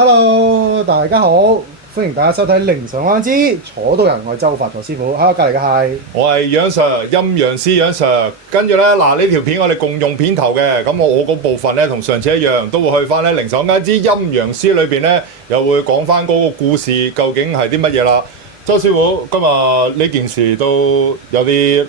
Hello，大家好，歡迎大家收睇《靈神安之楚道人》，我係周發財師傅。喺我隔離嘅係我係楊 Sir，陰陽師楊 Sir。跟住咧，嗱呢條片我哋共用片頭嘅，咁我嗰部分咧同上次一樣，都會去翻咧《靈神安之陰陽師》裏邊咧，又會講翻嗰個故事究竟係啲乜嘢啦。周師傅，今日呢件事都有啲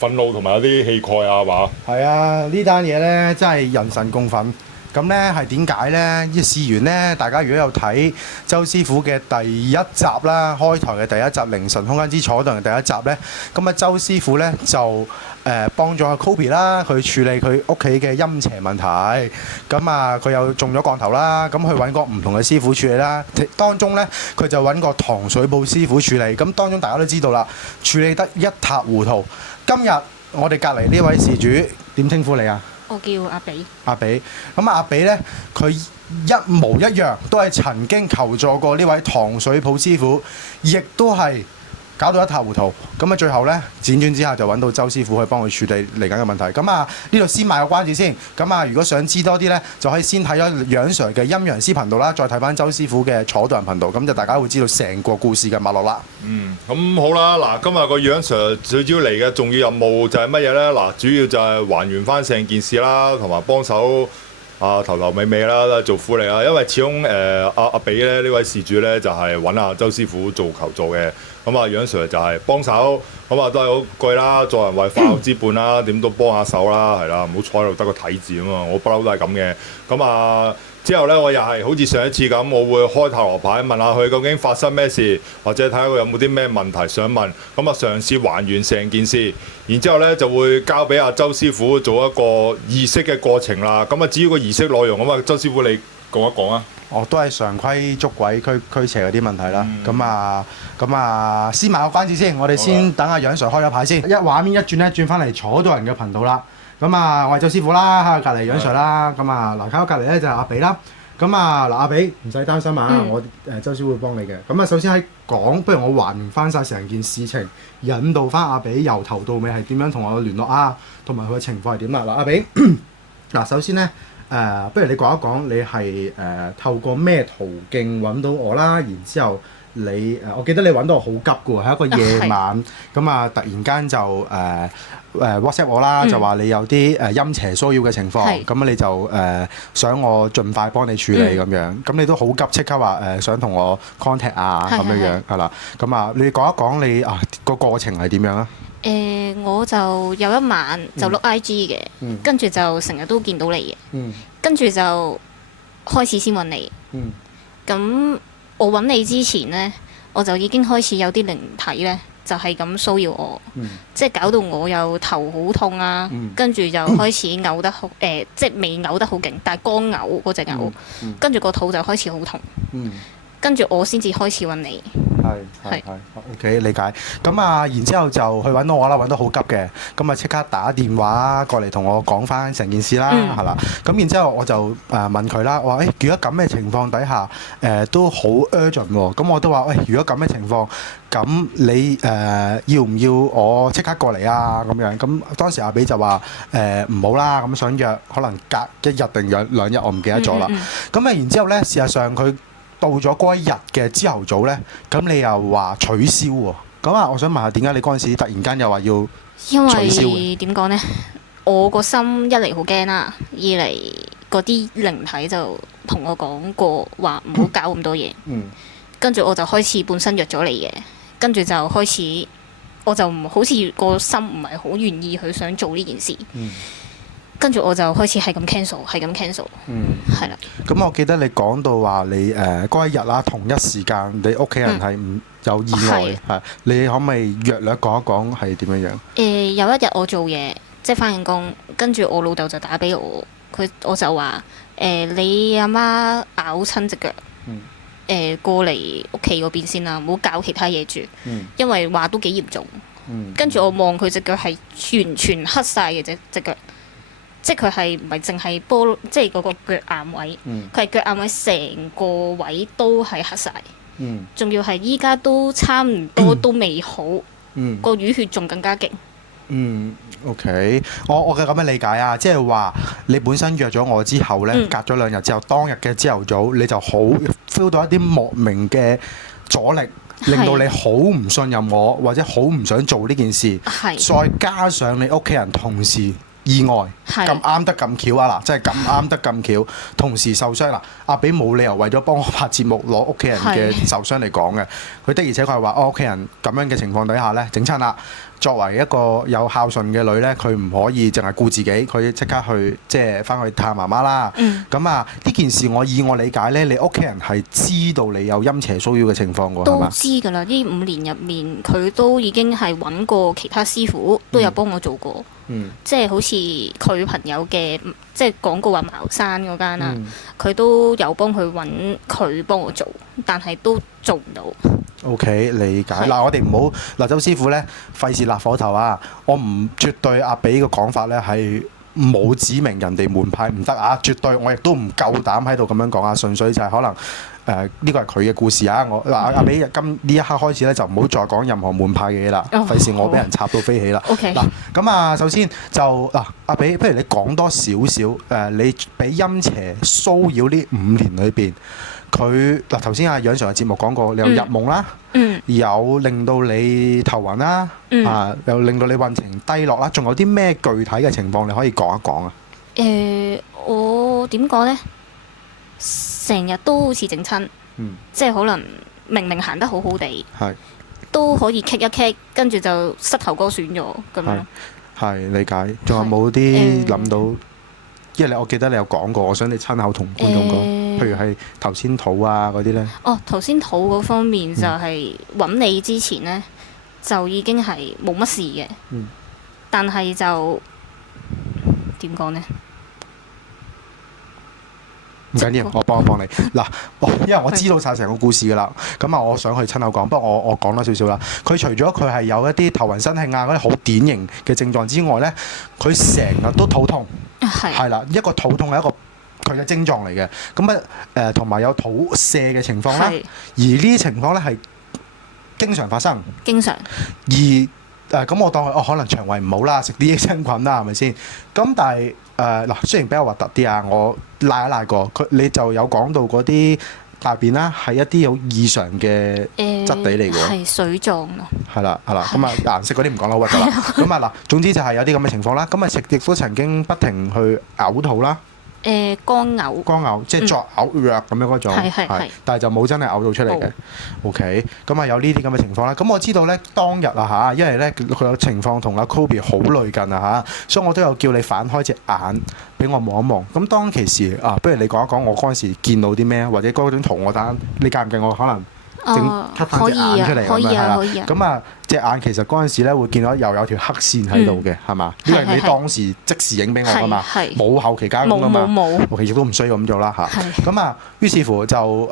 憤怒同埋有啲氣概啊，係嘛？係啊，呢單嘢咧真係人神共憤。咁咧係點解咧？事緣咧，大家如果有睇周師傅嘅第一集啦，開台嘅第一集《靈神空間之楚道人》第一集咧，咁啊周師傅咧就幫咗阿 Kobe 啦，去處理佢屋企嘅陰邪問題。咁啊，佢又中咗降頭啦，咁去揾個唔同嘅師傅處理啦。當中咧，佢就揾個糖水鋪師傅處理。咁當中大家都知道啦，處理得一塌糊塗。今日我哋隔離呢位事主點稱呼你啊？我叫阿比。阿比，咁阿比呢，佢一模一樣，都係曾經求助過呢位糖水鋪師傅，亦都係搞到一塌糊塗。咁啊，最後呢，輾轉之下就揾到周師傅去幫佢處理嚟緊嘅問題。咁啊，呢度先賣個關子先。咁啊，如果想知多啲呢，就可以先睇咗楊 Sir 嘅陰陽師頻道啦，再睇翻周師傅嘅楚道人頻道，咁就大家會知道成個故事嘅脈絡啦。咁好啦，嗱，今日個楊 Sir 最主要嚟嘅重要任務就係乜嘢呢？嗱，主要就係還原翻成件事啦，同埋幫手頭頭尾尾啦，做苦力啦。因為始終阿比咧呢位事主咧就係揾阿周師傅做求助嘅，咁啊楊 Sir 就係幫手，咁啊都係好句啦，助人為快樂之本啦，點都幫下手啦，係啦，唔好坐喺度得個睇字啊嘛，我不嬲都係咁嘅，咁啊。之後咧，我又係好似上一次咁，我會開塔羅牌問下佢究竟發生咩事，或者睇下佢有冇啲咩問題想問，咁啊嘗試還原成件事，然之後咧就會交俾阿周師傅做一個儀式嘅過程啦。咁啊至於個儀式內容，咁啊周師傅你講一講啊。哦，都係常規捉鬼驅邪嗰啲問題啦。咁啊，先賣個關子先，我哋先等阿楊 Sir 開咗牌先。一畫面一轉咧，轉翻嚟楚道人嘅頻道啦。咁啊，我係周師傅啦，喺隔離楊 Sir 啦。咁啊，嗱，喺我隔離咧就係阿比啦。咁啊，嗱，阿比唔使擔心啊，我周師傅會幫你嘅。咁啊，首先喺講，不如我還原翻晒成件事情，引導翻阿比由頭到尾係點樣同我聯絡啊，同埋佢嘅情況係點啦。嗱，阿比，嗱，首先咧。不如你講一講你係透過咩途徑揾到我啦？然之後你我記得你揾到我好急嘅喎，係一個夜晚咁啊，突然間就WhatsApp 我啦，就話你有啲陰邪騷擾嘅情況，咁你就想我盡快幫你處理咁樣，咁你都好急，即刻話想同我 contact 啊咁樣係啦，咁啊你講一講你個過程係點樣啊？我就有一晚就碌 IG 嘅，跟住就成日都見到你嘅，跟住就開始先揾你。咁我揾你之前呢，我就已經開始有啲靈體呢，就係咁騷擾我，即係搞到我又頭好痛啊，跟住就開始嘔得好，即係未嘔得好勁，但係乾嘔嗰隻嘔，跟住個肚就開始好痛，跟住我先至開始揾你。係，OK 理解。咁啊，然之後就去揾到我啦，揾得好急嘅，咁啊即刻打電話過嚟同我講翻成件事啦，係啦。咁然之後我就問佢啦，我話如果咁嘅情況底下，都好 urgent 喎。咁我都話如果咁嘅情況，咁你要唔要我即刻過嚟啊？咁樣咁當時阿比就話唔好啦，咁想約可能隔一日定兩日，我唔記得咗啦。咁啊，然之後咧，事實上佢到咗嗰一日嘅朝頭早呢，咁你又話取消喎？咁啊，我想問下點解你嗰陣時突然間又話要取消？因為點講呢？我個心一嚟好驚啦，二嚟嗰啲靈體就同我講過話唔好搞咁多嘢。跟住我就開始本身約咗你嘅，跟住就開始我就唔好似個心唔係好願意去想做呢件事。跟住我就開始係咁 cancel，係啦。咁我記得你講到話你嗰一日啦，同一時間你屋企人係唔有意外，係你可唔可以約略講一講係點樣樣？有一日我做嘢，即係翻緊工，跟住我老豆就打俾我，我就話你阿媽咬親隻腳，過嚟屋企嗰邊先啦，唔好搞其他嘢住，因為話都幾嚴重。跟住我望佢隻腳係完全黑晒嘅隻腳。即係佢係唔係淨係即係嗰個腳眼位，佢係腳眼位成個位都係黑晒，仲要係依家都差唔多都未好，個淤血仲更加勁。OK，我嘅咁嘅理解啊，即係話你本身約咗我之後呢，隔咗2日之後，當日嘅朝頭早你就好 feel 到一啲莫名嘅阻力，令到你好唔信任我，或者好唔想做呢件事，再加上你屋企人同時意外咁啱得咁巧啊！嗱，真係咁啱得咁巧，同時受傷啦。阿比冇理由為咗幫我拍節目攞屋企人嘅受傷嚟講嘅，佢的而且確係話：我屋企人咁樣嘅情況底下呢，整親啦。作為一個有孝順嘅女呢，佢唔可以淨係顧自己，佢即刻去即係翻去探媽媽啦。咁啊，呢件事我理解呢，你屋企人係知道你有陰邪騷擾嘅情況㗎，係嘛？都知㗎啦，呢5年入面，佢都已經係揾過其他師傅，都有幫我做過。即係好似佢朋友嘅，即係廣告話茅山嗰間啦，佢都有幫佢揾佢幫我做，但係都做唔到。OK， 理解。嗱，我哋唔好嗱，周師傅呢，費事辣火頭啊！我唔絕對阿比嘅講法呢係冇指明人哋門派唔得啊，絕對我亦都唔夠膽喺度咁樣講啊，純粹就係可能。呢個係佢嘅故事啊！我嗱阿比今呢一刻開始咧，就唔好再講任何門派嘅嘢啦，費事我俾人插到飛起啦。嗱咁啊，首先就嗱阿比，不如你講多少少你俾陰邪騷擾呢5年裏邊，佢嗱頭先阿楊 Sir 嘅節目講過，你有入夢啦，有令到你頭暈啦，又令到你運程低落啦，仲有啲咩具體嘅情況你可以講一講啊？我點講呢？成日都好似整親，即係可能明明行得好好地，都可以棘一棘，跟住就膝頭哥損咗咁樣。係理解。仲有冇啲諗到？因為我記得你有講過，我想你親口同觀眾講，譬如係頭先肚啊嗰啲呢。頭先肚嗰方面就係揾你之前呢，就已經係冇乜事嘅，但係就點講呢？唔緊要，我幫你嗱，因為我知道晒成個故事㗎啦，咁啊，我想去親口講，不過我講多少少啦。佢除咗佢係有一啲頭暈身㷫啊嗰啲好典型嘅症狀之外呢，佢成日都肚痛，係啦，一個肚痛係一個佢嘅症狀嚟嘅。咁啊同埋有肚瀉嘅情況啦，而呢啲情況呢係經常發生，咁我當佢可能腸胃唔好啦，食啲益生菌啦，係咪先？咁但係嗱，雖然比較核突啲啊，我賴一賴過佢，你就有講到嗰啲大便啦，係一啲好異常嘅質地嚟嘅，係水狀咯。係啦，咁啊顏色嗰啲唔講啦，核突啦。咁啊嗱，總之就係有啲咁嘅情況啦。咁啊亦都曾經不停去嘔吐啦。乾嘔，即係作嘔藥咁樣嗰種，但係就冇真係嘔到出嚟嘅。OK， 咁啊有呢啲咁嘅情況啦。咁我知道咧當日啊因為咧佢有情況同阿 Kobe 好類近啊所以我都有叫你反開隻眼俾我望一望。咁當其時不如你講一講我嗰陣時見到啲咩，或者嗰種圖我等你介唔介？我可能整出翻隻眼出嚟咁樣係啦。咁啊隻眼其實嗰陣時咧會見到又有條黑線喺度嘅係嘛？呢個係你當時即時影俾我㗎嘛，冇後期加工㗎嘛。我其實都唔需要咁做啦嚇。咁啊於是乎就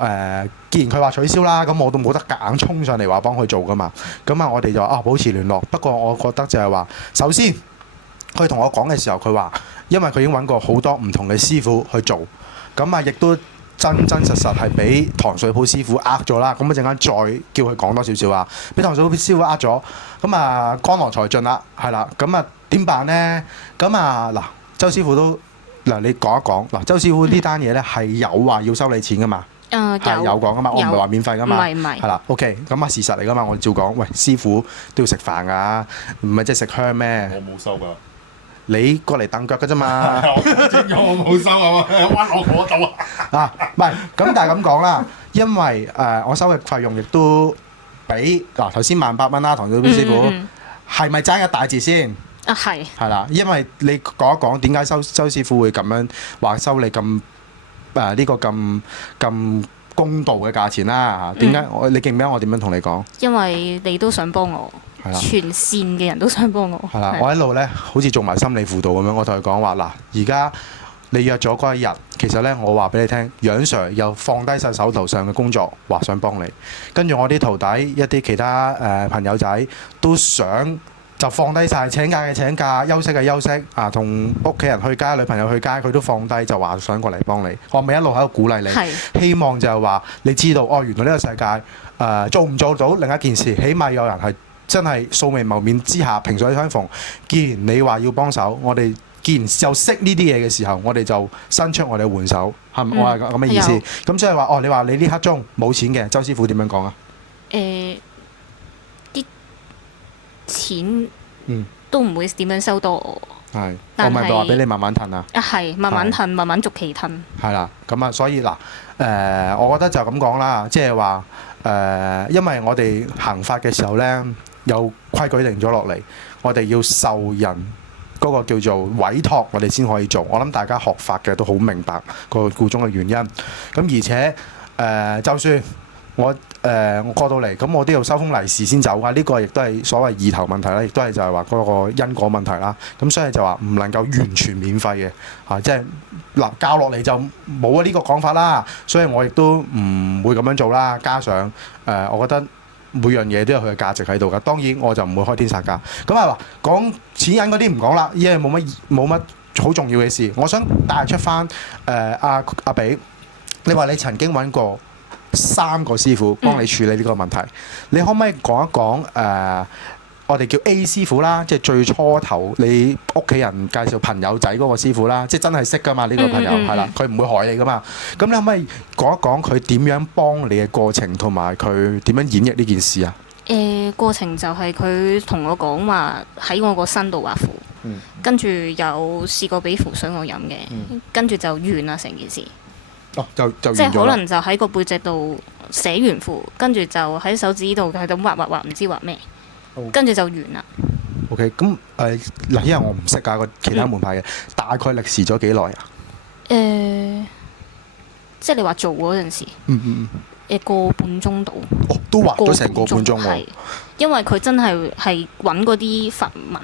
既然佢話取消啦，咁我都冇得夾硬衝上嚟話幫佢做㗎嘛。咁啊我哋就保持聯絡。不過我覺得就係話，首先佢同我講嘅時候，佢話因為佢已經揾過好多唔同嘅師傅去做，咁啊亦都真實係俾唐水鋪師傅呃咗啦，咁一陣間再叫佢講多少少啊，俾唐水鋪師傅呃咗，咁啊江郎才盡啦，係啦，咁啊點辦呢？咁啊嗱，周師傅都嗱你講一講嗱，周師傅呢單嘢呢係有話要收你錢噶嘛？有講噶嘛，我唔係話免費噶嘛，係啦 ，OK， 咁啊事實嚟噶嘛，我照講，喂師傅都要食飯㗎，唔係即係食香咩？我冇收㗎。你過嚟蹬腳嘅啫嘛，我冇收啊嘛，屈我嗰度啊！唔係咁，但係咁講啦，因為我收嘅費用亦都比嗱頭先18,000蚊啦，唐水鋪師傅係咪爭一大截先？係啦，因為你講一講點解周師傅會咁樣話收你咁呢個咁公道嘅價錢啦？點解你記唔記得我點樣同你講？因為你都想幫我。全線嘅人都想幫我。係啦，我一路咧好似做埋心理輔導咁樣，我同佢講話嗱，而家你約咗嗰一日，其實咧我話俾你聽，楊 Sir 又放低晒手頭上嘅工作，話想幫你。跟住我啲徒弟一啲其他朋友仔都想就放低晒，請假嘅請假，休息嘅休息啊，同屋企人去街、女朋友去街，佢都放低就話想過嚟幫你。我咪一路喺度鼓勵你，希望就係話你知道原來呢個世界做唔做到另一件事，起碼有人係真係素未謀面之下萍水相逢。既然你話要幫手，我哋既然就識呢啲嘢嘅時候，我哋就伸出我哋援手，係咪？我係咁嘅意思。咁即係話，你話你呢刻鐘冇錢嘅，周師傅點樣講啊？啲錢都唔會點樣收多我。係，我咪話俾你慢慢褪啊！係慢慢褪，慢慢逐期褪。係啦，咁啊，所以嗱，我覺得就咁講啦，即係話因為我哋行法嘅時候咧，有規矩定咗落嚟，我哋要受人嗰個叫做委託，我哋先可以做。我諗大家學法嘅都好明白個故中嘅原因。咁而且就算我過到嚟，咁我都要收封利是先走啊！呢個亦都係所謂意頭問題啦，亦都係就係話嗰個因果問題啦。咁所以就話唔能夠完全免費嘅，即係嗱教落嚟就冇呢個講法啦。所以我亦都唔會咁樣做啦。加上我覺得每樣嘢都有佢嘅價值喺度㗎。當然我就唔會開天殺價。咁啊講錢銀嗰啲唔講啦，因為冇乜好重要嘅事。我想帶出翻阿比，你話你曾經揾過3個師傅幫你處理呢個問題，你可唔可以講一講我哋叫 A 師傅啦，即係最初頭你屋企人介紹朋友仔嗰個師傅啦，即係真係識噶嘛？呢個朋友係啦，佢唔會害你噶嘛。咁你可唔可以講一講佢點樣幫你嘅過程，同埋佢點樣演繹呢件事啊？過程就係佢同我講話喺我個身度畫符，跟住有試過俾符水我飲嘅，跟住就完啦成件事。就即係可能就喺個背脊度寫完符，跟住就喺手指度喺度畫，唔知畫咩，跟住就完啦。OK， 咁嗱，因為我唔識㗎個其他門派嘅，大概歷時咗幾耐啊？即係你話做嗰陣時，個半鐘度。都畫咗成個半鐘喎。係，因為佢真係揾嗰啲佛文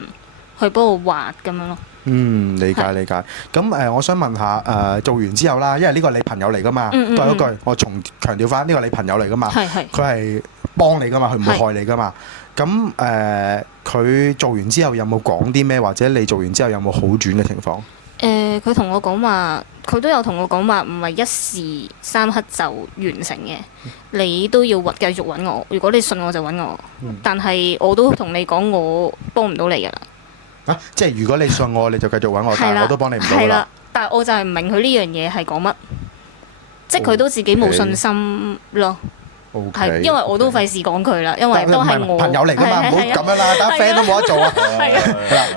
去幫我畫咁樣咯。理解。咁我想問下做完之後啦，因為呢個你朋友嚟噶嘛，都係嗰句，我重強調翻，呢個你朋友嚟噶嘛，佢係幫你噶嘛，佢唔會害你噶嘛。咁佢做完之後有冇講啲咩，或者你做完之後有冇好轉嘅情況？佢同我講話，佢都有同我講話，唔係一時三刻就完成嘅，你都要繼續揾我。如果你信我就揾我，但係我都同你講，我幫唔到你噶啦。即係如果你信我，你就繼續揾我，但係我都幫你唔到啦。係啦，但係我就係唔明佢呢樣嘢係講乜，即係佢都自己冇信心咯。係，因為我都費事講佢啦，因為都係我朋友嚟㗎嘛，唔好咁樣啦，打 friend 都冇得做啊。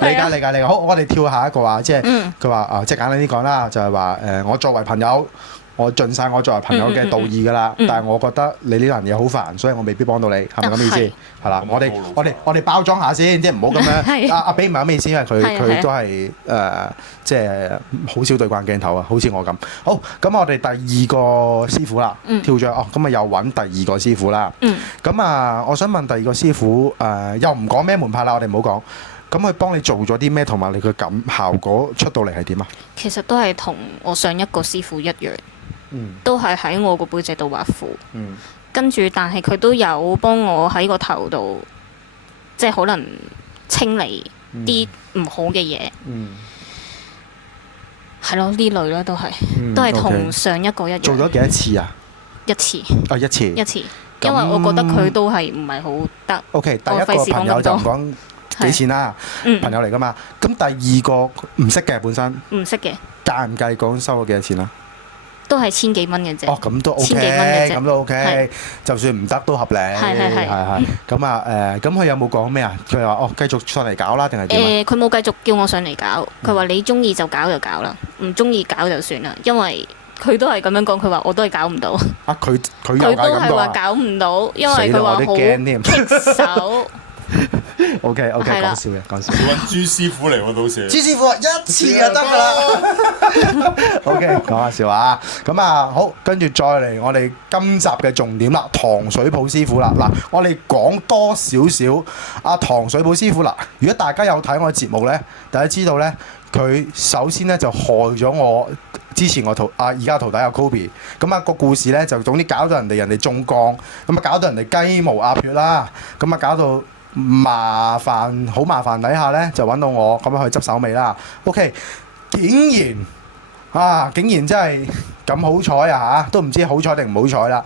理解。好，我哋跳下一個話，即係佢話即係簡單啲講啦，就係話我作為朋友，我盡晒我作為朋友嘅道義㗎啦。但係我覺得你呢樣嘢好煩，所以我未必幫到你，係咪咁意思？係啦，我哋包裝下先，即係唔好咁樣。阿比唔係咁意思，因為佢都係即係好少對慣鏡頭啊，好似我咁。好，咁我哋第2個師傅啦，跳咗咁啊又揾第2個師傅啦。咁我想問第2個師傅又唔講咩門派啦，我哋唔好講。咁佢幫你做咗啲咩，同埋你嘅效果出到嚟係點啊？其實都係同我上一個師傅一樣，都係喺我個背脊度畫符。跟住，但係佢都有幫我喺個頭度，即係可能清理啲唔好嘅嘢。係咯，呢類咧都係同上一個一樣。做咗幾多次啊？一次。一次。因為我覺得佢都係唔係好得。OK，第一個朋友就唔講幾錢啦，朋友嚟㗎嘛。咁第2個唔識嘅本身。唔識嘅。計唔計講收咗幾多錢啊？都係千幾蚊嘅啫。咁都 OK，千幾蚊嘅啫。咁都 OK，就算唔得都合理。係。咁咁佢有冇講咩啊？佢話繼續上嚟搞啦，定係點？佢冇繼續叫我上嚟搞，佢話你中意就搞就搞啦，唔中意搞就算啦。因為佢都係咁樣講，佢話我都係搞唔到。佢都係話搞唔到，因為佢話好棘手。OK，講笑。要揾朱師傅嚟喎，到時。朱師傅一次就得㗎啦。OK，講下笑話。咁好，跟住再嚟我哋今集嘅重點啦，糖水鋪師傅啦。嗱，我哋講多少少糖水鋪師傅啦。如果大家有睇我嘅節目咧，大家知道咧，佢首先咧就害咗我之前我而家徒弟阿 Kobe。咁個故事咧就總之搞到人哋中降，咁搞到人哋雞毛鴨血啦，咁搞到好麻煩底下咧，就揾到我咁樣去執手尾啦。OK， 竟然真係咁好彩啊嚇，都唔知好彩定唔好彩啦。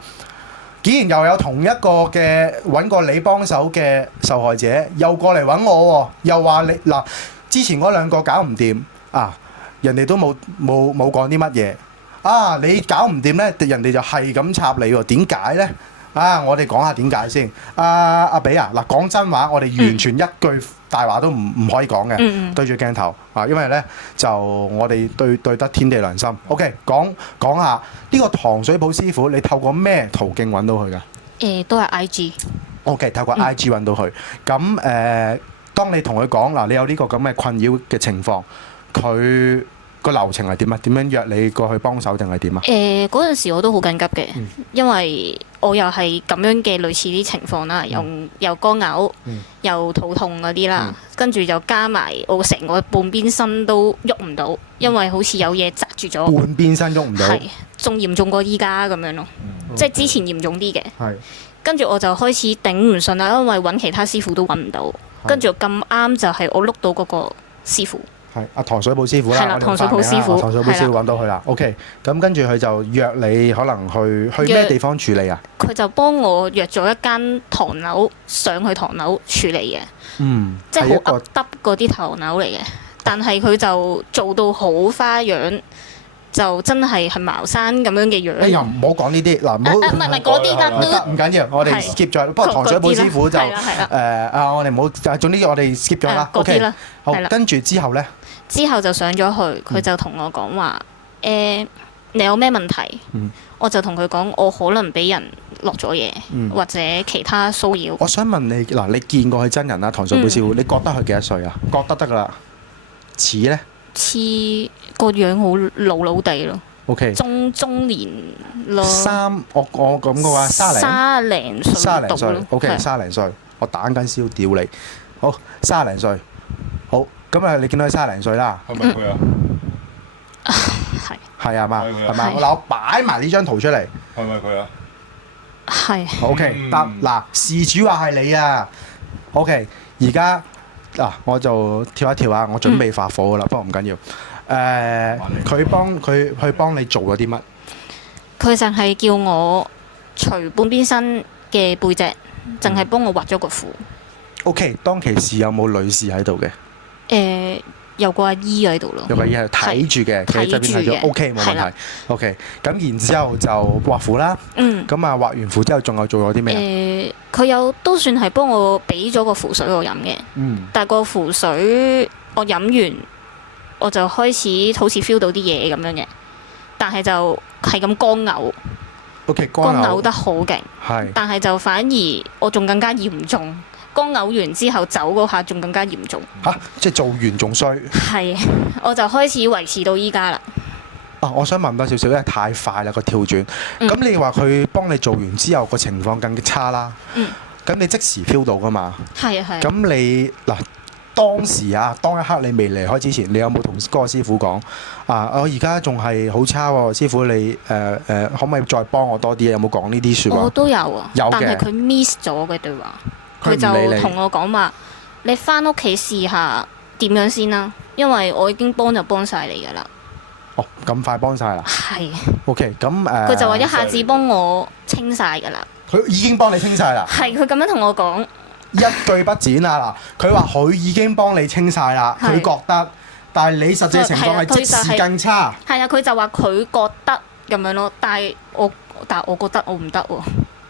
竟然又有同一個嘅揾過你幫手嘅受害者，又過嚟揾我喎，又話你嗱，之前嗰兩個搞唔掂啊，人哋都冇講啲乜嘢啊，你搞唔掂咧，人哋就係咁插你喎，點解咧？啊，我哋講下點解先。阿比啊，嗱，講真話，我哋完全一句大話都唔可以講嘅，對住鏡頭啊，因為咧就我哋對得天地良心。OK，講下呢個糖水鋪師傅，你透過咩途徑揾到佢㗎？都係 IG。OK，透過 IG 揾到佢。咁當你同佢講嗱，你有呢個咁嘅困擾嘅情況，佢個流程係點啊？點樣約你過去幫手定係點啊？嗰陣時我都好緊急嘅，因為我又係咁樣嘅類似啲情況啦，又乾嘔，又肚痛嗰啲啦，跟住就加埋我成個半邊身都喐唔到，因為好似有嘢窒住咗。半邊身喐唔到，係仲嚴重過依家咁樣咯，即係之前嚴重啲嘅。係。跟住我就開始頂唔順啦，因為揾其他師傅都揾唔到，跟住咁啱就係我碌到嗰個師傅。係阿糖水鋪師傅啦，係啦，糖水鋪師傅，糖水鋪師傅揾到佢啦。OK，咁跟住佢就約你可能去咩地方處理啊？佢就幫我約咗一間唐樓上去唐樓處理嘅，即係好噏耷嗰啲唐樓嚟嘅。但係佢就做到好花樣，就真係茅山咁樣嘅樣。又唔好講呢啲嗱，唔好唔係嗰啲啦，唔緊要，我哋 skip 咗。不過糖水鋪師傅就我哋唔好，總之我哋 skip 咗啦。OK，好，跟住之後咧。之後就上咗去，佢就同我講話你有咩問題？我就同佢講，我可能俾人落咗嘢，或者其他騷擾。我想問你嗱，你見過佢真人啦，糖水鋪師傅，你覺得佢幾多歲啊？覺得得㗎啦，似咧？似個樣好老老地咯。OK，中年咯。我咁嘅話，卅零歲。卅零歲 ，OK， 30零歲，我打緊燒屌你。好，30零歲，好。咁啊，你見到佢30零歲啦，係咪佢啊？係啊嘛，係嘛？我擺埋呢張圖出嚟，係咪佢啊？係。OK，得嗱，事主話係你啊。OK，而家嗱，我就跳一跳啊，我準備發火噶啦，不過唔緊要。佢幫你做咗啲乜？佢淨係叫我除半邊身嘅背脊，淨係幫我畫咗個符。OK，當其時有冇女士喺度嘅？有個阿姨喺度咯，有個阿姨係睇住嘅，企喺側邊睇住 ，OK 冇問題。OK，咁然之後就畫符啦。咁啊畫完符之後，仲有做咗啲咩？佢有都算係幫我俾咗個符水我飲嘅。但係個符水我飲完，我就開始好似 feel 到啲嘢咁樣嘅，但係就係咁乾嘔。OK， 乾嘔得好勁。係。但係就反而我仲更加嚴重。乾嘔完之後走嗰下仲更加嚴重即係做完仲衰。係，我就開始維持到依家啦。我想問多少少，因為太快啦個跳轉。咁你話佢幫你做完之後個情況更加差啦。咁你即時 feel 到噶嘛？係。咁你嗱當時當一刻你未離開之前，你有冇同嗰個師傅講我而家仲係好差喎，師傅你可唔可以再幫我多啲？有冇講呢啲説話？我都有啊，有嘅，但係佢 miss 咗嘅對話。佢就同我講話，你翻屋企試下點樣先啦，因為我已經幫晒你噶啦。咁快幫晒啦？係。OK， 咁佢就話一下子幫我清晒噶啦。佢已經幫你清晒啦？係，佢咁樣同我講。一句不剪啊！嗱，佢話佢已經幫你清晒啦，佢覺得，但係你實際情況係即時更差。係啊，佢就話佢覺得咁樣咯，但係我覺得我唔得喎。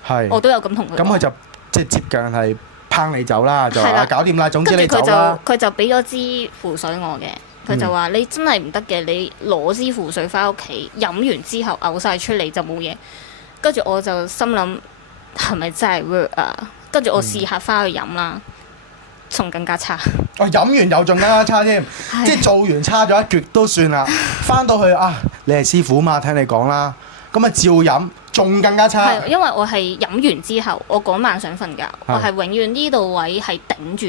係。我都有咁同佢講。咁佢就即係接近係拚你走啦，就話搞掂啦，總之你走啦。佢就俾咗支符水我嘅，佢就話你真係唔得嘅，你攞支符水翻屋企飲完之後嘔晒出嚟就冇嘢。跟住我就心諗係咪真係 work 啊？跟住我試下翻去飲啦，仲更加差。飲完又仲更加差添，即係做完差咗一橛都算啦。翻到去你係師傅嘛？聽你講啦，咁啊照飲。仲更加差。係，因為我係飲完之後，我嗰晚想瞓覺，我係永遠呢度位係頂住，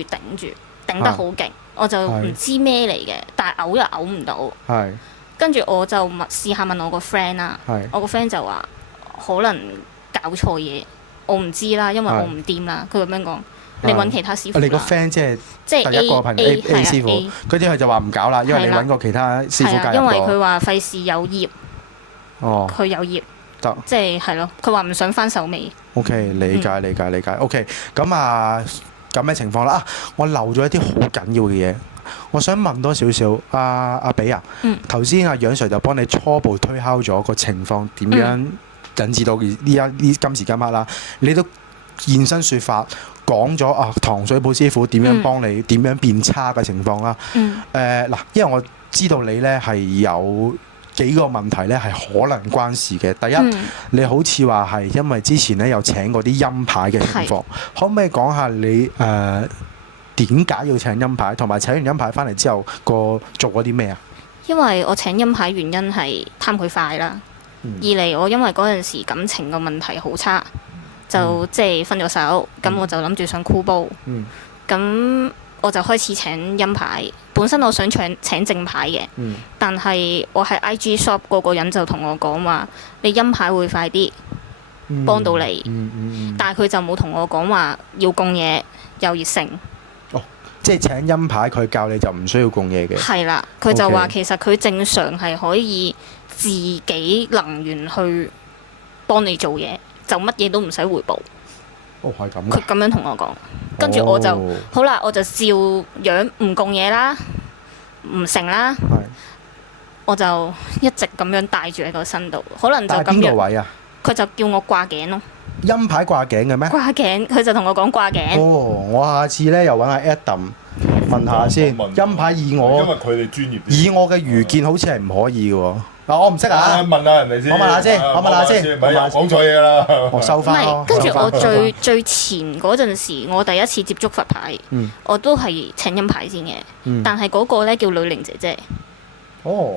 頂得好勁，我就唔知咩嚟嘅，但係嘔又嘔唔到。係。跟住我就試下問我個 friend 啦，我個 friend 就話可能搞錯嘢，我唔知啦，因為我唔掂啦。佢咁樣講，你揾其他師傅啦。你個 friend 即係第一個朋友 A 師傅，佢啲佢就話唔搞啦，因為你揾過其他師傅介入過。因為佢話費事有業。佢有業。得。即係咯，佢話唔想翻手尾。OK，理解理解理解。OK，咁啊咁嘅情況啦。我漏咗一啲好緊要嘅嘢，我想問多少少。阿比啊，頭先阿楊 Sir 就幫你初步推敲咗個情況點樣引致到呢今時今刻啦。你都現身説法講咗糖水鋪師傅點樣幫你點樣變差嘅情況啦。嗱，因為我知道你咧係有幾個問題咧係可能關事嘅。第一，你好似話係因為之前咧有請過啲陰牌嘅情況，可唔可以講下你點解要請陰牌，同埋請完陰牌翻嚟之後做咗啲咩啊？因為我請陰牌原因係貪佢快啦，二嚟我因為嗰陣時感情個問題好差，就即係分咗手，咁我就諗住想箍煲，咁我就開始請陰牌。本身我想請正牌嘅，但係我喺 IG shop 個人就同我講話，你陰牌會快啲幫到你，但係佢就冇同我講話要供嘢又熱誠。即係請陰牌，佢教你就唔需要供嘢嘅。係啦，佢就話其實佢正常係可以自己能源去幫你做嘢，就乜嘢都唔使回報。係咁。佢咁樣同我講，跟住我就好啦，我就照樣唔供嘢啦，唔成啦。我就一直咁樣戴住喺個身度，可能就咁樣。邊個位啊？佢就叫我掛頸咯。陰牌掛頸嘅咩？掛頸，佢就同我講掛頸。我下次咧又揾阿 Adam 問下先。陰牌因為佢哋專業。以我嘅愚見，好似係唔可以嘅喎。嗱，我唔識啊。問下人哋先。我問下先。唔係講錯嘢啦。我收翻咯。跟住我最前嗰陣時，我第一次接觸佛牌，我都係請陰牌先嘅。但係嗰個咧叫女伶姐姐。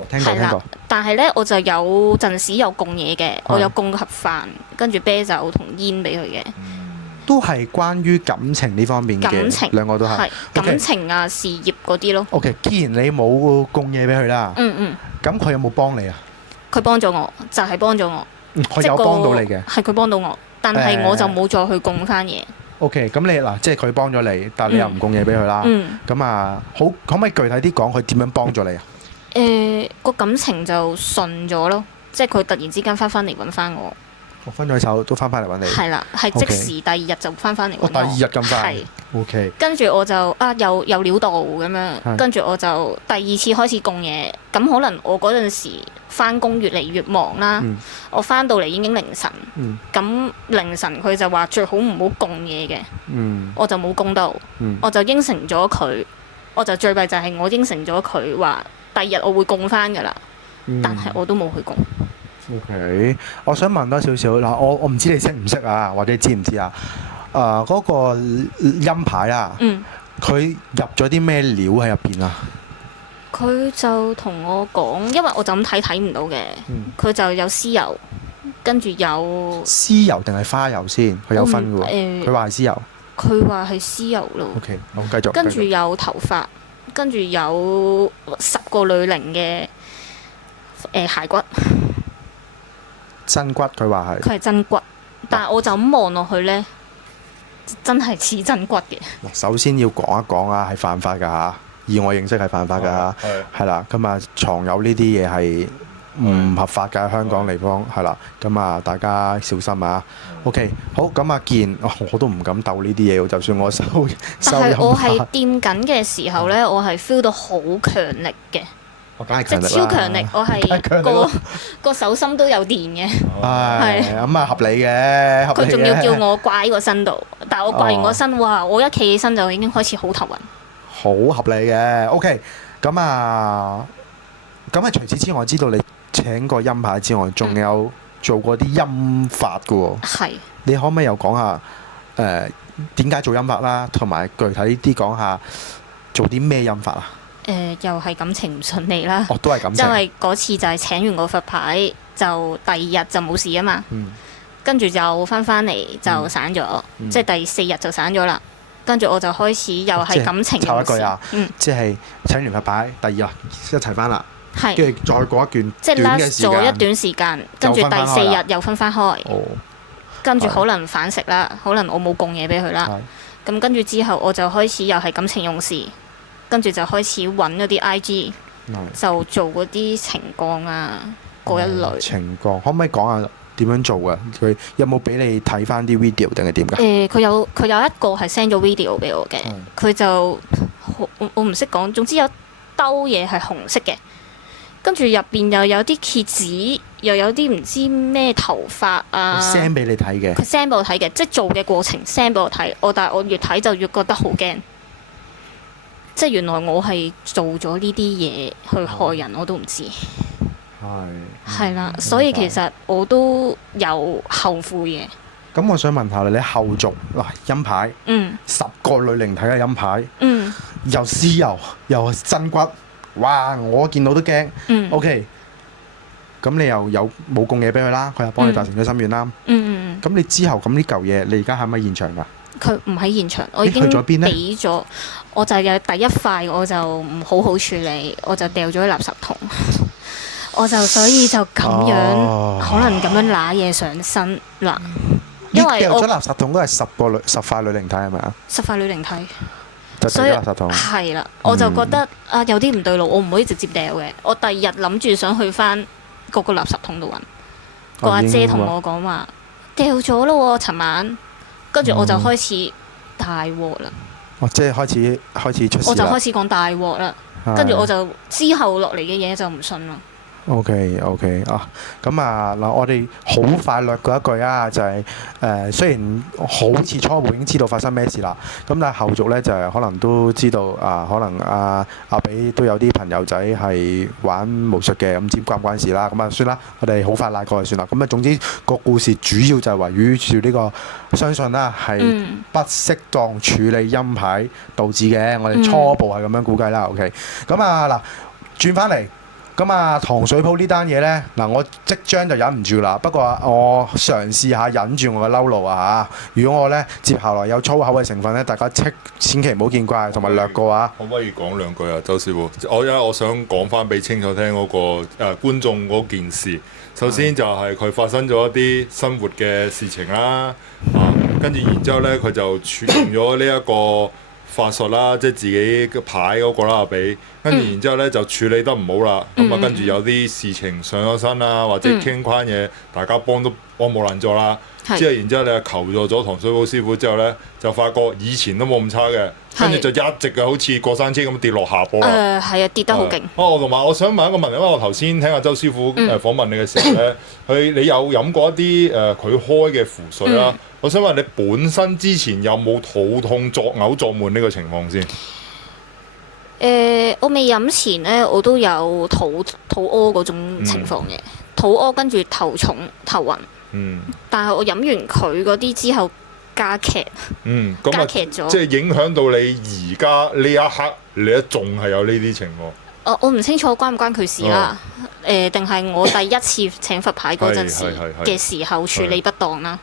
聽過。但係咧，我就有陣時有供嘢嘅，我有供盒飯，跟住啤酒同煙俾佢嘅。都係關於感情呢方面嘅。感情兩個都係。感情啊，事業嗰啲咯。OK， 既然你冇供嘢俾佢啦，咁佢有冇幫你啊？佢幫咗我，就係幫咗我。佢有幫到你嘅。係佢幫到我，但係我就冇再去供翻嘢。OK，咁你嗱，即係佢幫咗你，但係你又唔供嘢俾佢啦。咁啊，好，可唔可以具體啲講佢點樣幫咗你啊？個感情就順咗咯，即係佢突然之間翻嚟揾翻我。我分咗手都翻嚟揾你。係啦，係即時第二日就翻嚟揾我。第二日咁快。係。OK。跟住我就有料到咁樣，跟住我就第二次開始供嘢。咁可能我嗰陣時翻工越嚟越忙啦，我翻到嚟已經凌晨。咁凌晨佢就話最好唔好供嘢嘅。我就冇供到，我就應承咗佢。我就最弊就係我應承咗佢話第二日我會供翻㗎啦，但係我都冇去供。OK， 我想問多少少嗱，我唔知你識唔識啊，或者知唔知啊？嗰個陰牌啦，佢入咗啲咩料喺入邊啊？佢就同我講，因為我就咁睇唔到嘅，佢就有屍油，跟住有屍油定係花油先？佢有分嘅喎。佢話係屍油。佢話係屍油咯。OK， 好繼續。跟住有頭髮，跟住有10個女伶嘅骸骨。真骨佢話係。佢係真骨，但係我就咁望落去咧，真係似真骨嘅。首先要講一講啊，係犯法㗎嚇，以我認識係犯法㗎嚇，係啦，咁啊藏有呢啲嘢係唔合法㗎，香港地方係啦，咁啊大家小心啊。OK， 好，咁啊健，我都唔敢鬥呢啲嘢喎，就算我收。但係我係掂緊嘅時候咧，我係 feel 到好強力嘅。即係超強力，我係個手心都有電嘅。係咁啊，合理嘅。佢仲要叫我掛喺個身度，但係我掛完個身，哇！我一企起身就已經開始好頭暈。好合理嘅。OK， 咁啊，除此之外，知道你請過陰牌之外，仲有做過啲陰法嘅喎。係。你可唔可以又講下點解做陰法啦？同埋具體啲講下做啲咩陰法啊？又係感情唔順利啦。都係感情。因為嗰次就係請完個佛牌，就第二日就冇事啊嘛。跟住就翻嚟就散咗，即係第4日就散咗啦。跟住我就開始又係感情。插一句啊，即係請完佛牌，第2日一齊翻啦。係。跟住再過一段即係 last 咗一段時間，跟住第4日又分翻開。跟住可能反食啦，可能我冇供嘢俾佢啦。咁跟住之後我就開始又係感情用事。跟住就開始揾嗰啲 IG，就做嗰啲情降啊嗰一類。情降可唔可以講下點樣做㗎？佢有冇俾你睇翻啲 video 定係點㗎？佢有一個係 send 咗 video 俾我嘅，佢就我唔識講，總之有兜嘢係紅色嘅，跟住入邊又有啲蝎子，又有啲唔知咩頭髮啊。send 俾你睇嘅。佢 send 俾我睇嘅，即係做嘅過程 send 俾我睇，但係我越睇就越覺得好驚，即係原來我係做咗呢啲嘢去害人，我都唔知。係啦，所以其實我都有後悔嘅。咁我想問下你後續嗱陰牌，10個女靈體嘅陰牌，又屍油又真骨，哇！我見到都驚。OK，咁你又有冇供嘢俾佢啦？佢又幫你達成咗心願啦。咁你之後咁呢嚿嘢，你而家喺唔喺現場㗎？佢唔喺現場，我已經俾咗，我就有第一塊，我就唔好好處理，我就掉咗喺垃圾桶。我就所以就咁樣，可能咁樣揦嘢上身啦。因為掉咗垃圾桶都係10塊女靈體係咪啊？10塊女靈體，就掉咗垃圾桶。係啦，我就覺得有啲唔對路，我唔可以直接掉嘅。我第二日諗住想去翻嗰個垃圾桶度揾，個阿姐同我講話掉咗咯喎，尋晚。跟住我就開始大鑊啦。即係開始出事啦。我就開始講大鑊啦，跟住我就之後落嚟嘅嘢就唔信咯。OK 啊，咁啊嗱，我哋好快略過一句啊，就係雖然好似初步已經知道發生咩事啦，咁但係後續咧就係可能都知道可能阿比都有啲朋友仔係玩巫術嘅，唔知關唔關事啦，咁啊算啦，我哋好快拉過就算啦。咁啊總之個故事主要就係圍繞住呢個相信啦，係不適當處理陰牌導致嘅，我哋初步係咁樣估計啦。OK， 咁啊嗱，轉翻嚟。咁啊，糖水鋪呢單嘢呢，嗱我即將就忍唔住啦。不過我嘗試下忍住我嘅嬲怒啊嚇！如果我呢接下來有粗口嘅成分呢，大家千祈唔好見怪，同埋略過啊。可唔可以講兩句啊，周師傅？因為我想講翻俾清楚聽嗰個觀眾嗰件事。首先就係佢發生咗一啲生活嘅事情啦，跟住然之後呢，佢就用咗呢一個法術啦，即係自己嘅牌嗰個啦，阿比。跟住然之後咧就處理得唔好啦，咁啊跟住有啲事情上咗身啦，或者傾翻嘢，大家幫冇難做啦。之後然之後你求助咗糖水鋪師傅之後咧，就發覺以前都冇咁差嘅，跟住就一直好似過山車咁跌落下坡啦。係啊，跌得好勁。同埋我想問一個問題，因為我頭先聽阿周師傅訪問你嘅時候咧，你有飲過一啲佢開嘅符水啦？我想問你本身之前有冇肚痛、作嘔、作悶呢個情況先？我未飲前咧，我都有肚屙嗰種情況嘅，肚屙跟住頭重頭暈。但係我飲完佢嗰啲之後加劇，加劇咗，即係影響到你而家呢一刻，你都仲係有呢啲情況。我唔清楚關唔關佢事啦。定係我第一次請佛牌嗰陣時嘅時候處理不當啦。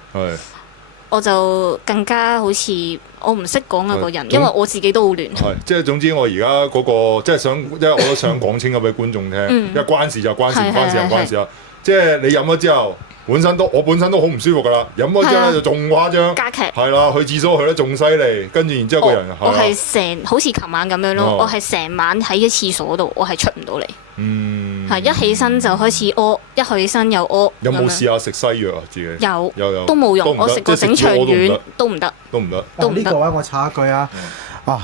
我就更加好似我唔識講嗰個人，因為我自己都好亂。即係總之我而家嗰個即係因為我都想講清楚俾觀眾聽，因為關事就關事，唔關事就關事啦。即係你飲咗之後，我本身都好唔舒服㗎啦，飲咗之後咧就仲誇張，加劇。係啦，去廁所去得仲犀利，跟住然之後個人我係好似琴晚咁樣咯，我係成晚喺個廁所度，我係出唔到嚟。係一起身就開始屙，一起身又屙。有冇試下食西藥啊？自己有都冇用，我食過整腸丸都唔得。呢個話我插一句啊！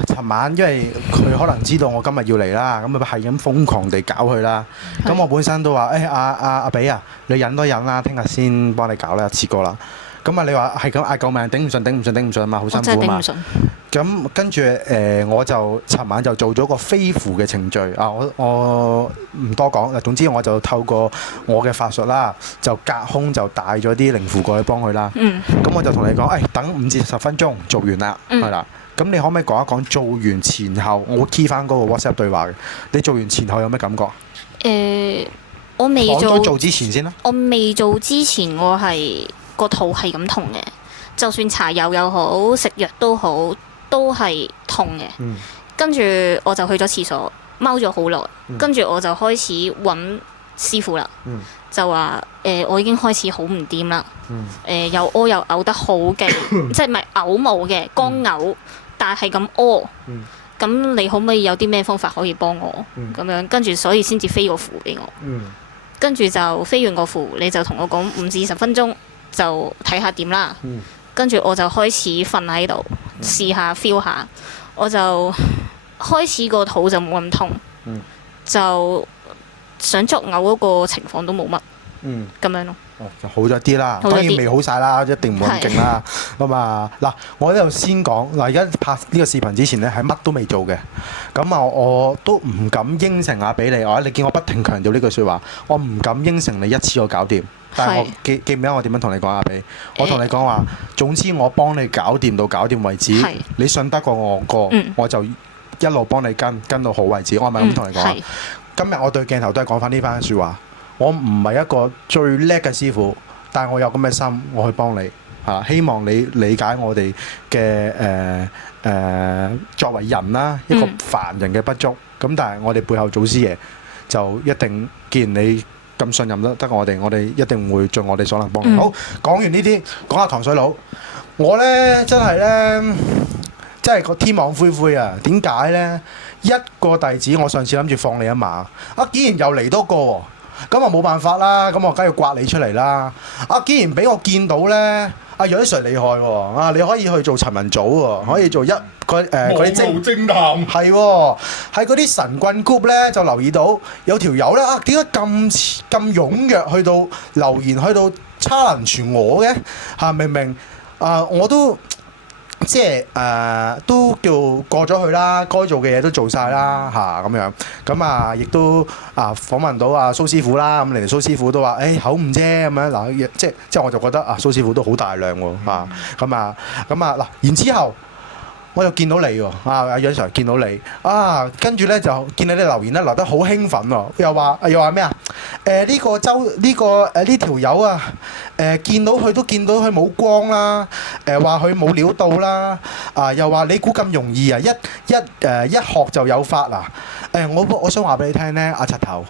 尋晚因為佢可能知道我今日要嚟啦，咁啊係咁瘋狂地搞佢啦。咁我本身都話阿比啊，你忍多忍啦，聽日先幫你搞啦，一次過啦。咁啊你話係咁嗌救命，頂唔順啊嘛，好辛苦啊嘛。咁跟住我就尋晚就做咗個飛符嘅程序啊！我唔多講，總之我就透過我嘅法術啦，就隔空就帶咗啲靈符過去幫佢啦。咁我就同你講，等5至10分鐘做完啦，係啦。咁你可唔可以講一講做完前後？我會 key 翻嗰個 WhatsApp 對話嘅。你做完前後有咩感覺？我未做之前先啦。我未做之前，我係個肚係咁痛嘅，就算搽油又好，食藥都好，都係痛嘅。跟住我就去咗廁所，踎咗好耐。跟住我就開始揾師傅啦，就話我已經開始好唔掂啦。又屙又嘔得好勁，即係唔係嘔冇嘅，乾嘔。但係咁屙，咁你可唔可以有啲咩方法可以幫我咁樣？跟住所以先至飛個符俾我。跟住就飛完個符，你就同我講5至10分鐘就睇下點啦。跟住我就開始瞓喺度試下 feel 下，我就開始個肚就冇咁痛，就想作嘔嗰個情況都冇乜，咁樣咯。就好咗啲啦，當然未好晒啦，一定唔會咁勁啦。咁啊嗱，我呢度先講嗱，而家拍呢個視頻之前咧係乜都未做嘅，咁啊我都唔敢應承啊俾你，你見我不停強調呢句説話，我唔敢應承你一次過搞掂。但係我記唔記得我點樣同你講阿比？我同你講話，總之我幫你搞掂到搞掂為止，你信得過我過，我就一路幫你跟到好為止。我係咪咁同你講？今日我對鏡頭都係講翻呢番説話。我唔係一個最叻嘅師傅，但係我有咁嘅心，我去幫你嚇。希望你理解我哋嘅作為人啦，一個凡人嘅不足。咁但係我哋背後祖師爺就一定，既然你咁信任得我哋一定會盡我哋所能幫你。好，講完呢啲，講下糖水佬。我呢真係呢，真係個天網恢恢啊！點解呢？一個弟子，我上次諗住放你一馬，竟然又嚟多個喎！咁啊冇辦法啦，咁我梗係要刮你出嚟啦！既然俾我見到咧，阿楊 Sir 厲害喎！你可以去做陳文祖喎，可以做嗰啲偵探，係喎，喺嗰啲神棍 group 咧就留意到有條友咧點解咁踴躍去到留言去到 challenge 我嘅明明我都。即係都叫過咗去啦，該做嘅嘢都做晒啦咁樣，咁亦都訪問到蘇師傅啦，咁你哋蘇師傅都話口誤啫咁樣嗱，即係我就覺得蘇師傅都好大量喎嗱，然之後我又見到你喎阿楊 Sir 見到你跟住咧就見到你留言咧留得好興奮喎，又話咩呢條友見到佢都見到佢冇光啦，話佢冇料到啦，又話你估咁容易一學就有法啦，我想話俾你聽咧，阿柒頭，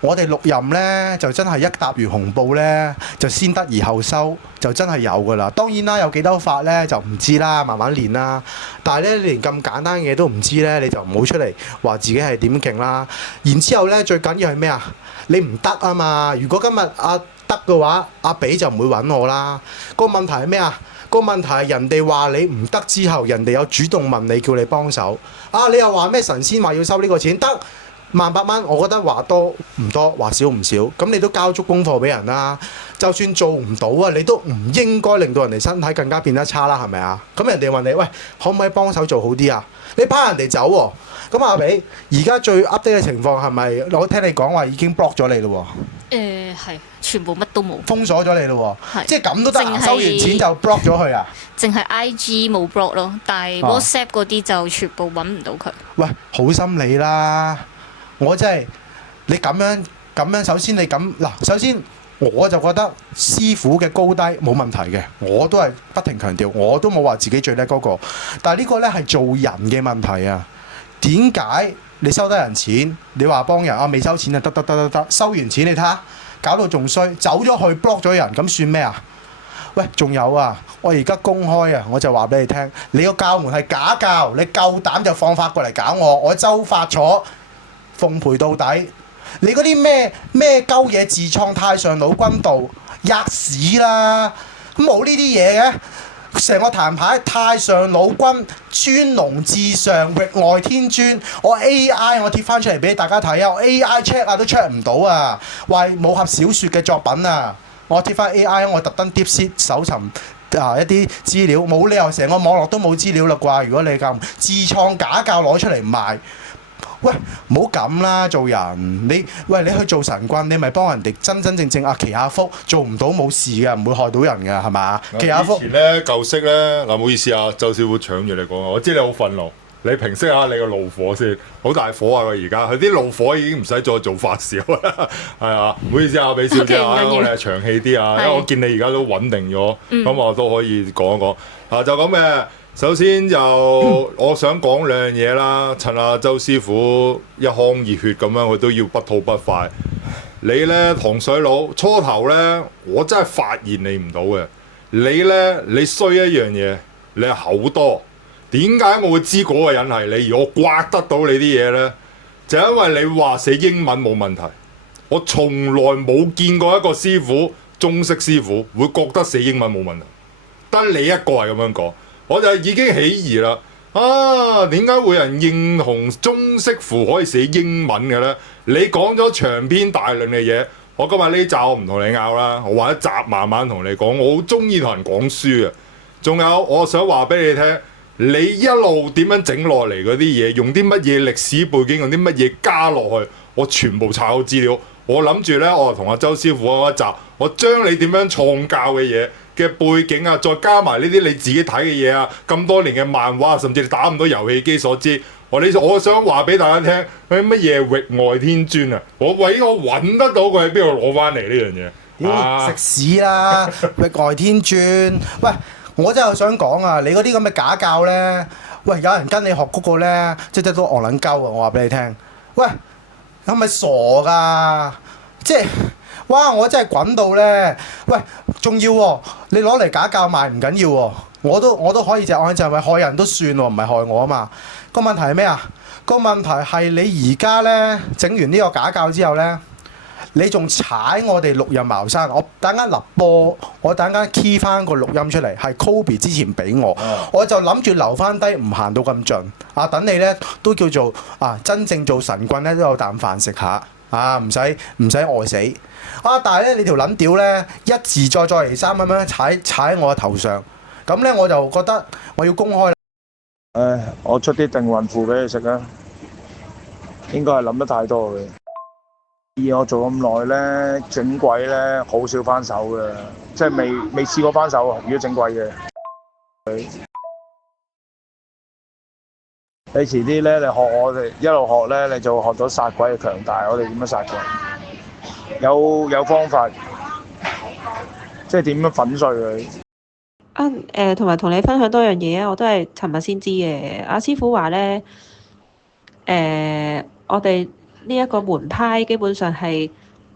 我哋錄音咧就真係一沓如紅布咧，就先得而後收，就真係有噶啦。當然啦，有幾多法咧就唔知啦，慢慢練啦。但係咧，你連咁簡單嘅嘢都唔知咧，你就唔好出嚟話自己係點勁啦。然之後咧，最緊要係咩啊？你唔得啊嘛！如果今日得嘅話，阿比就唔會揾我啦。個問題係咩啊？個問題係人哋話你唔得之後，人哋有主動問你叫你幫手。你又話咩神仙話要收呢個錢得？18,000蚊，我覺得話多唔多，話少唔少，咁你都交足功課俾人啦。就算做唔到你都唔應該令到人哋身體更加變得差啦，係咪啊？咁人哋問你，喂，可唔可以幫手做好啲啊？你拋人哋走喎。咁阿比，而家最 update 嘅情況係咪？我聽你講話已經 block 咗你咯喎。係，全部乜都冇。封鎖咗你咯喎。即係咁都得，收完錢就 block 咗佢啊？淨係 IG 冇 block 咯，但係 WhatsApp 嗰啲就全部揾唔到佢。喂，好心理啦。我真係你咁樣，首先你咁首先我就覺得師傅嘅高低冇問題嘅，我都係不停強調，我都冇話自己最叻嗰個。但係呢個呢係做人嘅問題啊！點解你收得人錢，你話幫人未收錢就得，收完錢你睇下，搞到仲衰，走咗去 block 咗人，咁算咩啊？喂，仲有我而家公開我就話俾你聽，你個教門係假教，你夠膽就放法過嚟搞我周法楚奉陪到底。你嗰啲咩鳩嘢自創太上老君道，吔屎啦！冇呢啲嘢嘅，成個壇牌太上老君尊龍至上，域外天尊。我 AI 我貼翻出嚟俾大家睇我 AI check 都 check 唔到話武俠小説嘅作品我貼翻 AI， 我特登 DeepSeek 搜尋一啲資料，冇理由成個網絡都冇資料啦啩？如果你咁自創假教攞出嚟賣。喂，唔好咁啦，做人你去做神棍，你咪幫人哋真正祈下福，做唔到冇事嘅，唔會害到人嘅，係嘛？祈下福。以前咧舊式咧唔好意思周師傅搶住你講我知你好憤怒，你平息下你個怒火先，好大火佢而家，佢啲怒火已經唔使再做發燒啦，係唔好意思俾小姐我哋長氣啲因為我見你而家都穩定咗，咁我都可以講一講就咁嘅。首先就我想講兩樣嘢啦，趁周師傅一腔熱血咁樣，佢都要不吐不快。你呢，糖水佬初頭呢，我真係發現你唔到嘅。你呢，你衰一樣嘢，你係口多。點解我會知嗰個人係你？而我刮得到你啲嘢呢，就因為你話寫英文冇問題，我從來冇見過一個師傅，中式師傅會覺得寫英文冇問題，得你一個係咁樣講，我就已經起疑啦。點解會有人認同中式符可以寫英文嘅呢？你講咗長篇大論嘅嘢，我今日呢集我唔同你拗啦，我話一集慢慢同你講。我好中意同人講書啊！仲有，我想話俾你聽，你一路點樣整落嚟嗰啲嘢，用啲乜嘢歷史背景，用啲乜嘢加落去，我全部查好資料。我諗住呢，我同阿周師傅嗰一集，我將你點樣創教嘅嘢嘅背景啊，再加埋呢啲你自己睇嘅嘢啊，咁多年嘅漫畫，甚至你打唔到遊戲機所知，我想話俾大家聽，佢乜嘢域外天尊啊？我揾得到佢喺邊度攞翻嚟呢樣嘢？食屎啦！域外天尊，喂，我真係想講啊！你嗰啲咁嘅假教咧，喂，有人跟你學嗰個咧，即係都戇撚鳩啊！我話俾你聽，喂，係咪傻㗎？即係，哇！我真係滾到咧，喂，仲要喎，你攞嚟假教賣唔緊要喎，我都可以就係咪害人都算喎，唔係害我啊嘛。個問題係咩啊？個問題係你而家咧整完呢個假教之後咧，你仲踩我哋六壬茅山。我等間立播，我等間 key 翻個錄音出嚟，係 Kobe 之前俾我就諗住留翻低，唔行到咁盡。等你咧都叫做真正做神棍咧都有啖飯食下。唔使餓死但係咧你條撚屌咧一字再嚟三咁樣踩喺我嘅頭上，咁咧我就覺得我要公開。我出啲定運符俾你食啊！應該係諗得太多嘅。以我做咁耐咧，整鬼咧好少翻手嘅，即係未試過翻手。如果整鬼嘅，你遲啲咧，你學我哋一路學咧，你就學咗殺鬼嘅強大。我哋點樣殺鬼？有方法，即係點樣粉碎佢。同埋同你分享多樣嘢啊！我都係尋日先知嘅。阿師傅話咧，我哋呢一個門派基本上係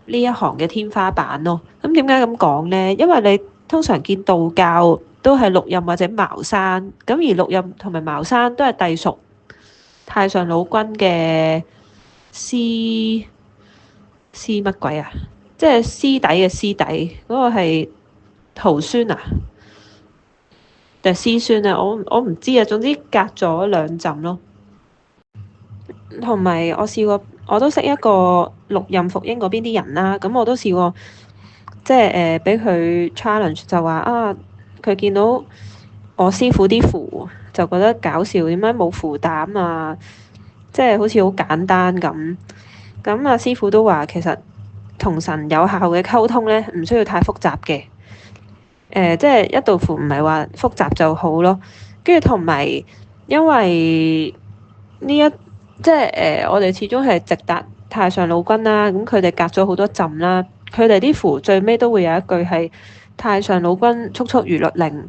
呢一行嘅天花板咯。咁點解咁講咧？因為你通常見道教都係六壬或者茅山，咁而六壬同埋茅山都係隸屬太上老君嘅師乜鬼啊？即係師弟嘅師弟，嗰個係徒孫啊？定係師孫啊？我唔知啊。總之隔咗兩陣咯。同埋我試過，我都識一個六壬伏英嗰邊啲人啦。咁我都試過，即係俾佢 challenge 就話佢見到我師傅啲符就覺得搞笑，點解冇符膽啊？即係好似好簡單咁。咁阿師傅都話其實同神有效嘅溝通咧，唔需要太複雜嘅。即係一道符唔係話複雜就好咯。跟住同埋，因為即係我哋始終係直達太上老君啦，咁佢哋隔咗好多陣啦，佢哋啲符最尾都會有一句係太上老君速速如律令，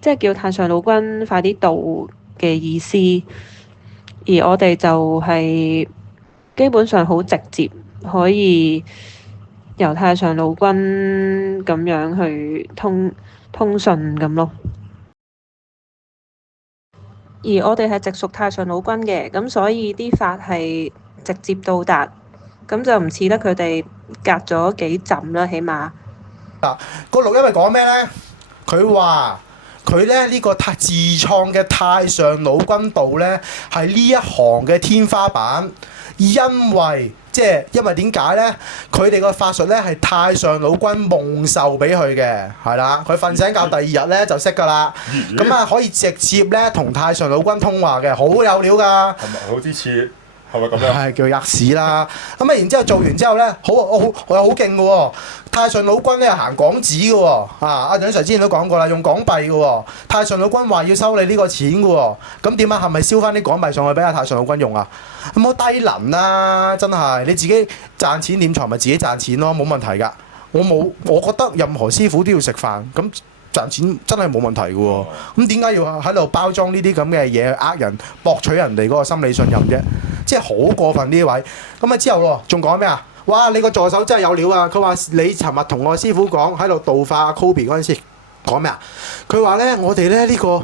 即係叫太上老君快啲到嘅意思。而我哋就係基本上好直接，可以由太上老君咁樣去通訊咁咯。而我哋係直屬太上老君嘅，咁所以啲法係直接到達，咁就唔似得佢哋隔咗幾陣啦，起碼。個錄音係講咩呢？佢話佢咧呢個自創嘅太上老君道呢，係呢一行嘅天花板，因為點解呢？佢哋個法術呢係太上老君夢授俾佢嘅，係啦，佢瞓醒覺第二日呢就識㗎啦。咁可以直接呢同太上老君通話嘅，好有料㗎。係咪好啲似？係咪咁樣？係叫吔屎啦！咁然之後做完之後咧，我又好勁嘅喎。太上老君咧行港紙嘅喎，阿楊 Sir 之前都講過啦，用港幣嘅喎。太上老君話要收你呢個錢嘅喎，咁點啊？係咪燒翻啲港幣上去俾阿太上老君用啊？咁好低能啦！真係你自己賺錢斂財咪自己賺錢咯，冇問題㗎。我覺得任何師傅都要食飯咁。賺錢真係冇問題嘅喎，咁點解要喺度包裝呢啲咁嘅嘢呃人，博取人哋嗰個心理信任啫？即係好過分呢位。咁之後喎，仲講咩啊？哇！你個助手真係有料啊！佢話你尋日同我師傅講喺度度化阿 Kobe 嗰陣時講咩啊？佢話咧我哋咧呢個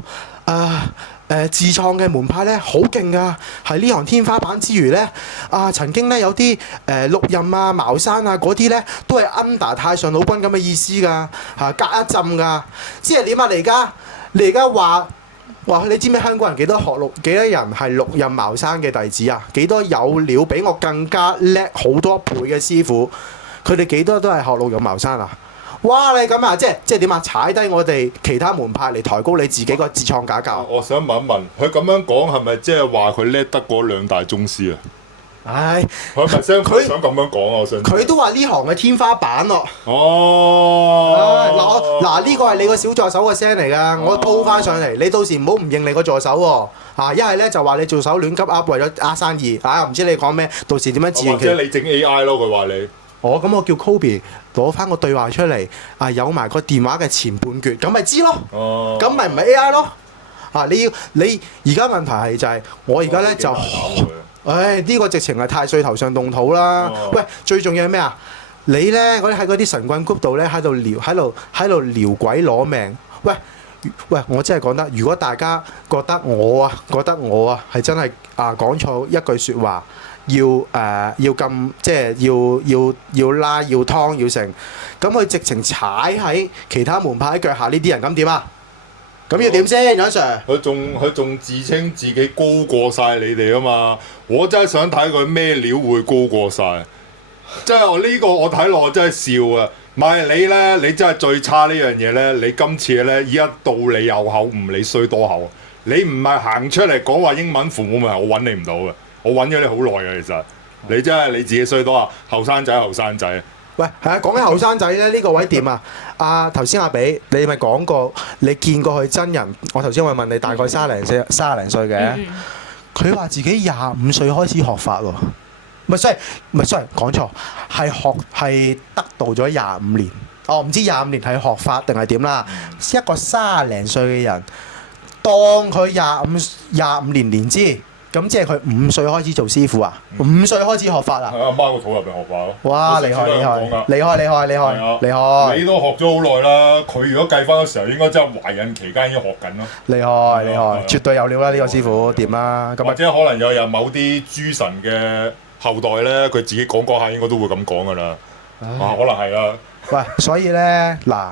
自創嘅門派咧好勁噶，係呢行天花板之餘咧，曾經咧有啲六壬啊、茅山啊嗰啲咧都係 under 太上老君咁嘅意思噶，隔一陣噶，即係點啊？你而家話你知唔知香港人幾多人係六壬茅山嘅弟子啊？幾多有料比我更加叻好多倍嘅師傅？佢哋幾多都係學六壬茅山啊？哇！你咁啊，即係點啊？踩低我哋其他門派嚟抬高你自己個自創假教。我想問一問，佢咁樣講係咪即係話佢叻得過兩大宗師啊？唉，佢咪想咁樣講啊？我想佢都話呢行嘅天花板咯。哦，嗱呢個係你個小助手嘅聲嚟㗎，我鋪翻上嚟，你到時唔好唔認你個助手喎。一係咧就話你助手亂急噏，為咗呃生意。唔知你講咩，到時點樣自圓其？或者你整 AI 咯，佢話你。咁我叫 Kobe 攞翻個對話出嚟，有埋個電話嘅前半橛，咁咪知咯。咁咪唔係 AI 咯。你而家問題係就係我而家咧就，呢個直情係太歲頭上動土啦。喂，最重要係咩啊？你咧喺嗰啲神棍 group 度咧喺度撩鬼攞命。喂，我真係講得，如果大家覺得我係真係講錯一句説話。要咁即係要拉要劏要成，咁佢直情踩喺其他門派腳下呢啲人，咁點啊？咁要點先，楊 Sir？佢仲自稱自己高過晒你哋啊嘛！我真係想睇佢咩料會高過晒。即係呢個我睇落真係笑啊！唔係你咧，你真係最差呢樣嘢咧！你今次咧一到你有口唔理衰多口，你唔係行出嚟講話英文父母咪我揾你唔到嘅。我揾咗你好耐嘅，其實你真係你自己衰多啊！後生仔。喂，係啊，講起後生仔咧，呢個位點啊？頭先阿比，你咪講過你見過佢真人。我頭先我問你大概30零歲嘅，佢話自己25歲開始學法喎。唔係 sorry， 講錯，係得道咗25年。唔知25年係學法定係點啦？一個30零歲嘅人，當佢25年年資。咁即係佢5歲開始做師傅啊？5歲開始學法啊？喺阿媽個肚入邊學法咯。哇！厲害！你都學咗好耐啦。佢如果計翻嘅時候，應該真係懷孕期間已經學緊咯。厲害！絕對有料啦！呢個師傅掂啦。咁或者可能有某啲諸神嘅後代咧，佢自己講下應該都會咁講噶啦。可能係啦。喂，所以咧嗱，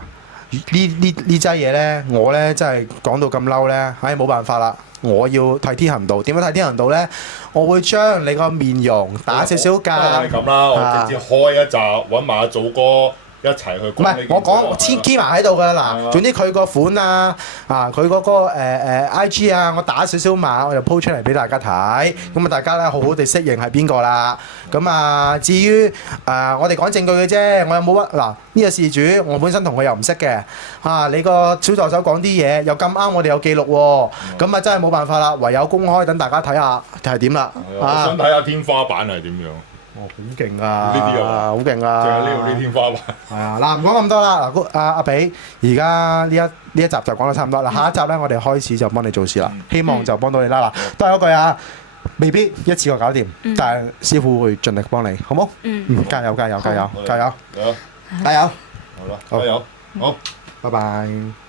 呢劑嘢咧，我咧真係講到咁嬲咧，冇辦法啦。我要替天行道，點樣替天行道咧？我會將你個面容打少少價。係咁啦，我直接開一集揾埋阿祖哥一齊去講。唔係，我講黐埋喺度㗎啦。嗱，總之佢個款佢嗰個IG 我打少少碼，我就 po 出嚟俾大家睇。咁大家咧好好地適應係邊個啦。咁至於我哋講證據嘅啫，我有冇嗱呢個事主，我本身同佢又唔識嘅。你個小助手講啲嘢又咁啱，我哋有記錄喎。咁真係冇辦法啦，唯有公開等大家睇下係點啦。我想睇下天花板係點樣。好勁啊！呢啲好勁啊！就係呢度啲天花板。係嗱唔講咁多啦。阿比，而家呢一集就講得差唔多啦。下一集咧，我哋開始就幫你做事啦。希望就幫到你啦。嗱，都係嗰句未必一次過搞掂，但係師傅會盡力幫你，好冇？加油！好啦，加油！好，拜拜。